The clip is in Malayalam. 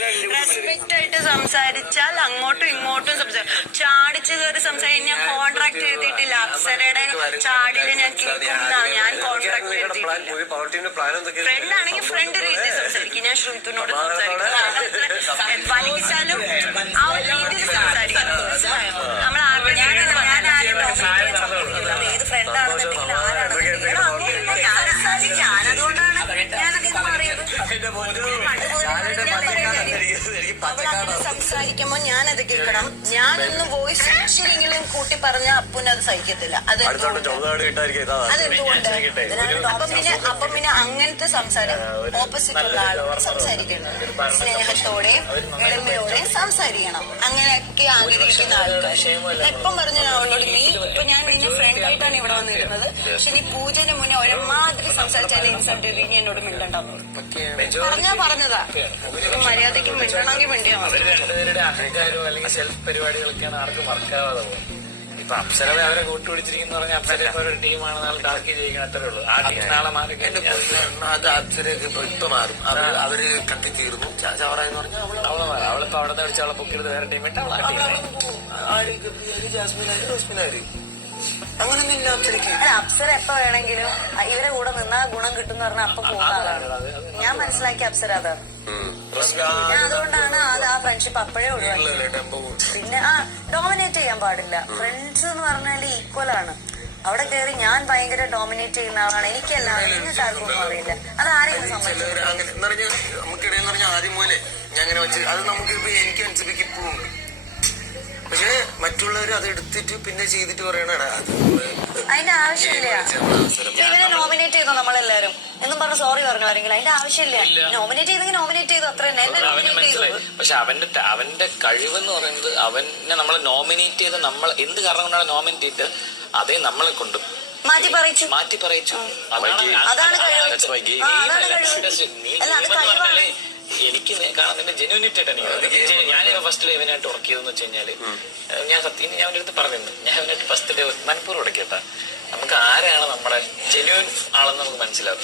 റെസ്പെക്ട് ആയിട്ട് സംസാരിച്ചാൽ അങ്ങോട്ടും ഇങ്ങോട്ടും ചാടിച്ച് കയറി സംസാരിക്കാൻ ഞാൻ കോൺട്രാക്ട് എഴുതിയിട്ടില്ല. അപ്സരയുടെ ചാടില് ഞാൻ കേൾക്കുന്നതാണ്. ഞാൻ കോൺട്രാക്ട് എഴുതിയിട്ടില്ല. ഫ്രണ്ട് ആണെങ്കിൽ ഫ്രണ്ട് രീതിയിൽ സംസാരിക്കും. ഞാൻ ശ്രുതിനോട് സംസാരിക്കും. വലിച്ചാലും ആ ഒരു രീതിയിൽ സംസാരിക്കണം. നമ്മൾ ഏത് ഫ്രണ്ടാണെന്നുണ്ടെങ്കിലും ആരാണെന്നുണ്ടെങ്കിലും ഞാനതുകൊണ്ടാണ് ഞാനതിന് മാറിയത്. സംസാരിക്കുമ്പോ ഞാനത് കേൾക്കണം. ഞാനൊന്ന് വോയിസ് ഇച്ചിരിയെങ്കിലും കൂട്ടി പറഞ്ഞ അപ്പുന് അത് സഹിക്കത്തില്ല. അതെന്തുകൊണ്ട് അപ്പം പിന്നെ അങ്ങനത്തെ സംസാരം ഓപ്പോസിറ്റ് ഉള്ള ആളോട് സംസാരിക്കണം. സ്നേഹത്തോടെയും എളിമയോടെയും സംസാരിക്കണം. അങ്ങനെയൊക്കെ ആഗ്രഹിക്കുന്ന ആൾക്കാർ എപ്പം പറഞ്ഞ അവളോട് നീ ഇപ്പൊ ഞാൻ നിന്നെ ഫ്രണ്ട് ആയിട്ടാണ് ഇവിടെ വന്നിരുന്നത്. പക്ഷെ നീ പൂജന് മുന്നേ ഒരേമാതിരി സംസാരിച്ചാൽ ഇൻസൾട്ട് ചെയ്ത് ഇനി എന്നോട് മിണ്ടണ്ടാവും പറഞ്ഞതാ. മര്യാദയ്ക്ക് മിണ്ടണമെങ്കിൽ മിണ്ടിയാ മതി. രണ്ടുപേരുടെ അഹങ്കാരവും അല്ലെങ്കിൽ സെൽഫ് പരിപാടികളൊക്കെയാണ് ആർക്കും വർക്കാവാതെ പോകും. ഇപ്പൊ അപ്സരത അവരെ കൂട്ടുപിടിച്ചിരിക്കുന്ന പറഞ്ഞാൽ അപ്സര ഒരു ടീമാണ് നാളെ ടാർക്കി ചെയ്യിക്കണം. അത്രേ ഉള്ളൂ. ആ ടീം നാളെ മാറി അത് അപ്സരക്ക് ഇപ്പൊ മാറും. അവര് കത്തിത്തീർന്നു ചവറാന്ന് പറഞ്ഞാൽ അവളെ മാറും. അവളിപ്പോ അവിടെ നിന്ന് അടിച്ച് അവളെ പൊക്കിയത് വേറെ ടീമിട്ട് അവളെ ആ ടീമിനെ ജാസ്മിനാര് അങ്ങനൊന്നും ഇല്ല അപ്സരക്ക്. അപ്സര എപ്പോ വേണമെങ്കിലും ഇവരെ കൂടെ നിന്നാ ഗുണം കിട്ടും എന്ന് പറഞ്ഞാൽ അപ്പൊ പോകുന്ന ആളാണ്. ഞാൻ മനസ്സിലാക്കിയ അപ്സര അതാണ്. അതുകൊണ്ടാണ് ആ ഫ്രണ്ട്ഷിപ്പ് അപ്പോഴേ ഒഴിവാക്കി. പിന്നെ ഡോമിനേറ്റ് ചെയ്യാൻ പാടില്ല. ഫ്രണ്ട്സ് എന്ന് പറഞ്ഞാൽ ഈക്വൽ ആണ്. അവിടെ കയറി ഞാൻ ഭയങ്കര ഡോമിനേറ്റ് ചെയ്യുന്ന ആളാണ്. എനിക്കല്ലാതെ നിങ്ങൾക്ക് ആർക്കൊന്നും അറിയില്ല. അത് ആരെയും സംബന്ധിച്ചു നമുക്കിടയിൽ പറഞ്ഞാൽ ആദ്യം പോലെ ഞാൻ അങ്ങനെ വെച്ച് അത് നമുക്ക് ഇപ്പൊ എനിക്ക് അനുസരിച്ച് ഇപ്പം. പക്ഷെ മറ്റുള്ളവർ അത് എടുത്തിട്ട് പിന്നെ ചെയ്തിട്ട് പറയണടാ അതിന്റെ ആവശ്യമില്ല. ഇവരെ നോമിനേറ്റ് ചെയ്തോ നമ്മളെല്ലാരും എന്നും പറഞ്ഞ് സോറി പറഞ്ഞു ആരെങ്കിലും. അതിന്റെ ആവശ്യമില്ല. നോമിനേറ്റ് ചെയ്തെങ്കിൽ നോമിനേറ്റ് ചെയ്തു, അത്ര തന്നെ. പക്ഷെ അവന്റെ കഴിവെന്ന് പറയുന്നത് അവനെ നമ്മളെ നോമിനേറ്റ് ചെയ്ത് നമ്മൾ എന്ത് കാരണം കൊണ്ടാണ് നോമിനേറ്റ് ചെയ്ത് അതേ നമ്മളെ കൊണ്ട് മാറ്റി പറയിച്ചു. അതാണ് എനിക്ക് കാണുന്നതിന്റെ ജെന്യൂനിറ്റി ആയിട്ട് ഞാൻ ഫസ്റ്റ് ഇവനായിട്ട് ഉറക്കിയതെന്ന് വെച്ച് കഴിഞ്ഞാല് ഞാൻ സത്യം ഞാൻ അവന്റെ അടുത്ത് പറഞ്ഞിരുന്നു. ഞാൻ അവനായിട്ട് ഫസ്റ്റ് മനഃപൂർവ്വം ഉടക്കിയട്ടാ. നമുക്ക് ആരാണ് നമ്മുടെ ജെന്യൂൻ ആളെന്ന് നമുക്ക് മനസ്സിലാവും.